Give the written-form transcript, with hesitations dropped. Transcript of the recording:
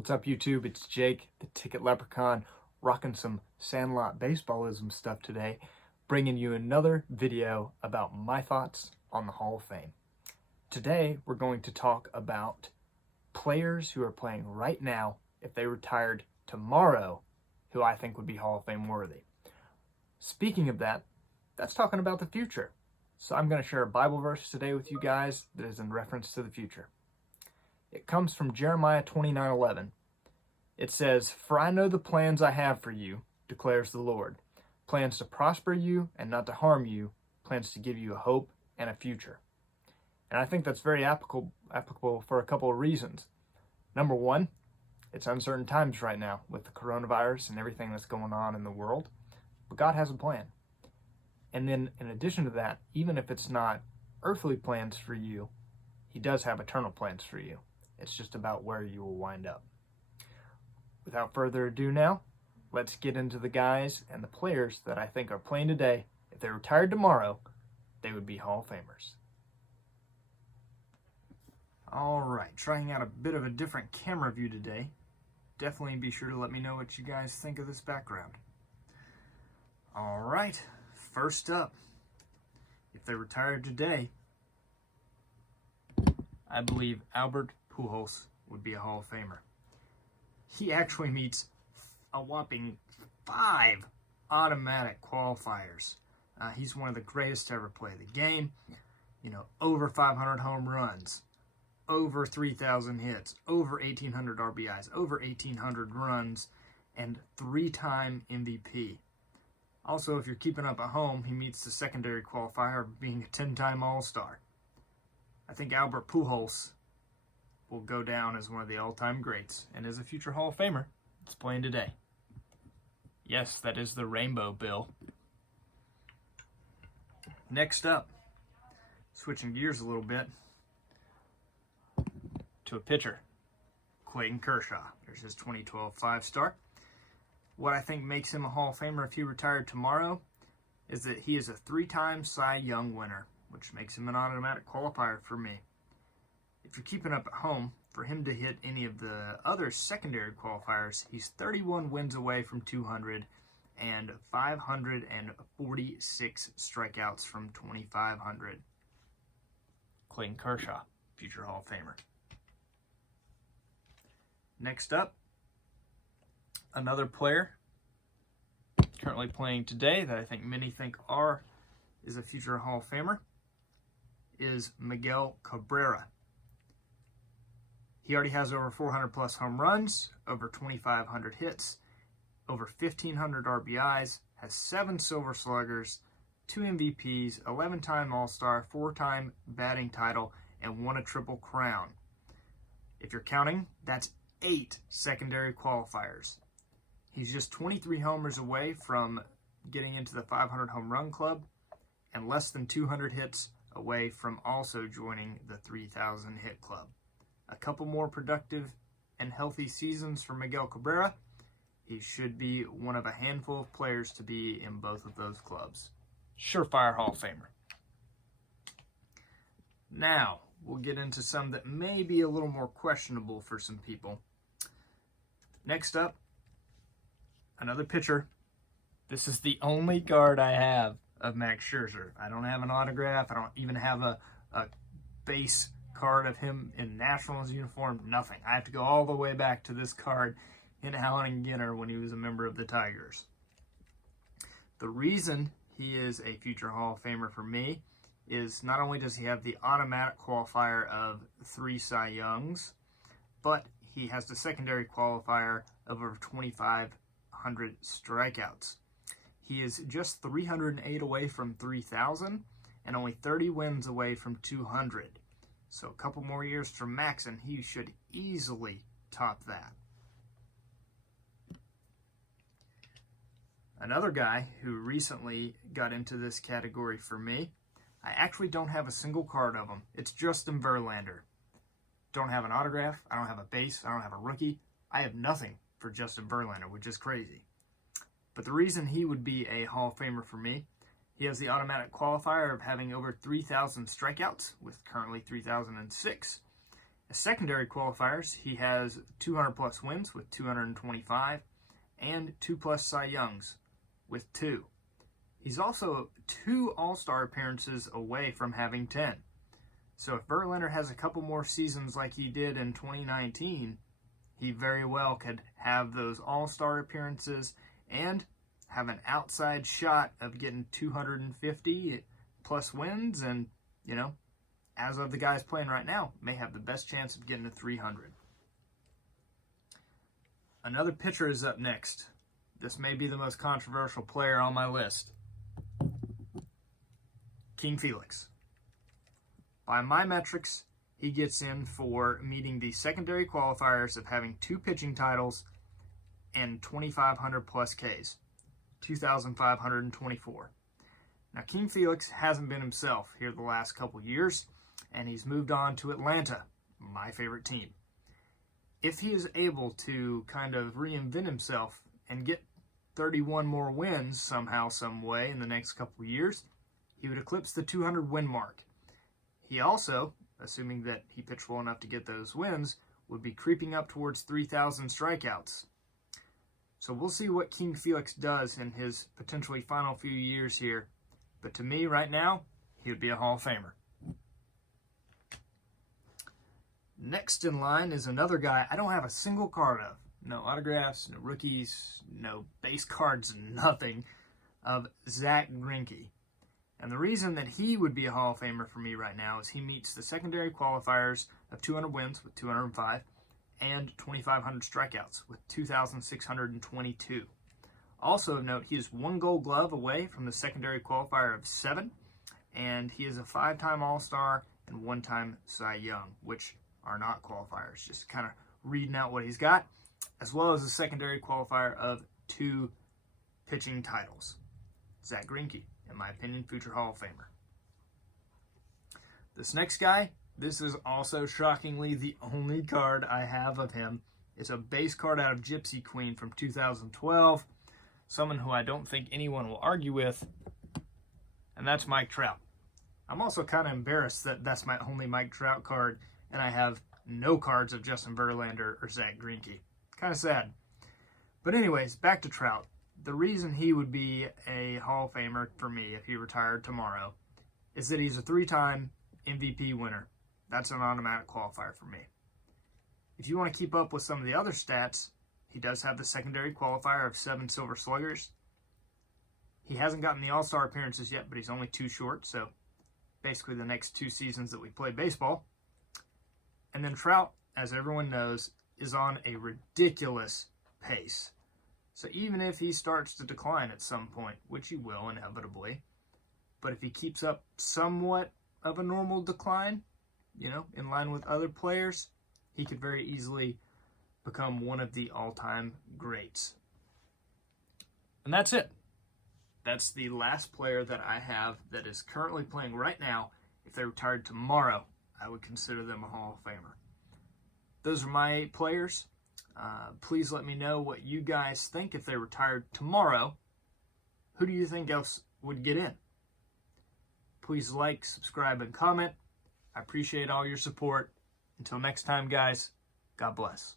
What's up, YouTube? It's Jake, the Ticket Leprechaun, rocking some Sandlot baseballism stuff today, bringing you another video about my thoughts on the Hall of Fame. Today, we're going to talk about players who are playing right now, if they retired tomorrow, who I think would be Hall of Fame worthy. Speaking of that, that's talking about the future. So I'm going to share a Bible verse today with you guys that is in reference to the future. It comes from Jeremiah 29:11. It says, "For I know the plans I have for you, declares the Lord. Plans to prosper you and not to harm you, plans to give you a hope and a future." And I think that's very applicable for a couple of reasons. Number one, it's uncertain times right now with the coronavirus and everything that's going on in the world. But God has a plan. And then in addition to that, even if it's not earthly plans for you, He does have eternal plans for you. It's just about where you will wind up. Without further ado now, let's get into the guys and the players that I think are playing today. If they retired tomorrow, they would be Hall of Famers. All right, trying out a bit of a different camera view today. Definitely be sure to let me know what you guys think of this background. All right, first up, if they retired today, I believe Albert Pujols would be a Hall of Famer. He actually meets a whopping 5 automatic qualifiers. He's one of the greatest to ever play the game. You know, over 500 home runs, over 3,000 hits, over 1,800 RBIs, over 1,800 runs, and 3-time MVP. Also, if you're keeping up at home, he meets the secondary qualifier of being a 10-time All-Star. I think Albert Pujols will go down as one of the all-time greats and is a future Hall of Famer that's playing today. Yes, that is the Rainbow Bill. Next up, switching gears a little bit to a pitcher, Clayton Kershaw. There's his 2012 5-star. What I think makes him a Hall of Famer if he retired tomorrow is that he is a 3-time Cy Young winner, which makes him an automatic qualifier for me. If you're keeping up at home, for him to hit any of the other secondary qualifiers, he's 31 wins away from 200 and 546 strikeouts from 2,500. Clayton Kershaw, future Hall of Famer. Next up, another player currently playing today that I think many think is a future Hall of Famer is Miguel Cabrera. He already has over 400 plus home runs, over 2,500 hits, over 1,500 RBIs, has 7 Silver Sluggers, 2 MVPs, 11-time All-Star, 4-time batting title, and won a Triple Crown. If you're counting, that's 8 secondary qualifiers. He's just 23 homers away from getting into the 500 home run club and less than 200 hits away from also joining the 3,000 hit club. A couple more productive and healthy seasons for Miguel Cabrera. He should be one of a handful of players to be in both of those clubs. Surefire Hall of Famer. Now, we'll get into some that may be a little more questionable for some people. Next up, another pitcher. This is the only card I have of Max Scherzer. I don't have an autograph. I don't even have a base card of him in Nationals uniform. Nothing. I have to go all the way back to this card in Allen and Ginter when he was a member of the Tigers. The reason he is a future Hall of Famer for me is not only does he have the automatic qualifier of 3 Cy Youngs, but he has the secondary qualifier of over 2,500 strikeouts. He is just 308 away from 3,000 and only 30 wins away from 200. So a couple more years from Max and he should easily top that. Another guy who recently got into this category for me, I actually don't have a single card of him. It's Justin Verlander. Don't have an autograph. I don't have a base. I don't have a rookie. I have nothing for Justin Verlander, which is crazy. But the reason he would be a Hall of Famer for me, he has the automatic qualifier of having over 3,000 strikeouts, with currently 3,006, As secondary qualifiers, he has 200 plus wins with 225 and 2 plus Cy Youngs with 2. He's also 2 All-Star appearances away from having 10. So if Verlander has a couple more seasons like he did in 2019, he very well could have those All-Star appearances and have an outside shot of getting 250 plus wins, and, you know, as of the guys playing right now, may have the best chance of getting to 300. Another pitcher is up next. This may be the most controversial player on my list. King Felix. By my metrics, he gets in for meeting the secondary qualifiers of having 2 pitching titles and 2,500 plus Ks, 2,524. Now, King Felix hasn't been himself here the last couple years, and he's moved on to Atlanta, my favorite team. If he is able to kind of reinvent himself and get 31 more wins somehow, some way in the next couple years, he would eclipse the 200 win mark. He also, assuming that he pitched well enough to get those wins, would be creeping up towards 3,000 strikeouts. So we'll see what King Felix does in his potentially final few years here. But to me, right now, he would be a Hall of Famer. Next in line is another guy I don't have a single card of. No autographs, no rookies, no base cards, nothing, of Zack Greinke. And the reason that he would be a Hall of Famer for me right now is he meets the secondary qualifiers of 200 wins with 205 and 2,500 strikeouts with 2,622. Also of note, he is 1 Gold Glove away from the secondary qualifier of 7, and he is a 5-time All-Star and 1-time Cy Young, which are not qualifiers. Just kind of reading out what he's got, as well as a secondary qualifier of 2 pitching titles. Zack Greinke, in my opinion, future Hall of Famer. This next guy, this is also shockingly the only card I have of him. It's a base card out of Gypsy Queen from 2012. Someone who I don't think anyone will argue with, and that's Mike Trout. I'm also kind of embarrassed that that's my only Mike Trout card, and I have no cards of Justin Verlander or Zack Greinke. Kind of sad. But anyways, back to Trout. The reason he would be a Hall of Famer for me if he retired tomorrow is that he's a 3-time MVP winner. That's an automatic qualifier for me. If you want to keep up with some of the other stats, he does have the secondary qualifier of 7 Silver Sluggers. He hasn't gotten the All-Star appearances yet, but he's only 2 short, so basically the next 2 seasons that we play baseball. And then Trout, as everyone knows, is on a ridiculous pace. So even if he starts to decline at some point, which he will inevitably, but if he keeps up somewhat of a normal decline, you know, in line with other players, he could very easily become one of the all-time greats. And that's it. That's the last player that I have that is currently playing right now. If they retired tomorrow, I would consider them a Hall of Famer. Those are my players. Please let me know what you guys think if they retired tomorrow. Who do you think else would get in? Please like, subscribe, and comment. I appreciate all your support. Until next time, guys, God bless.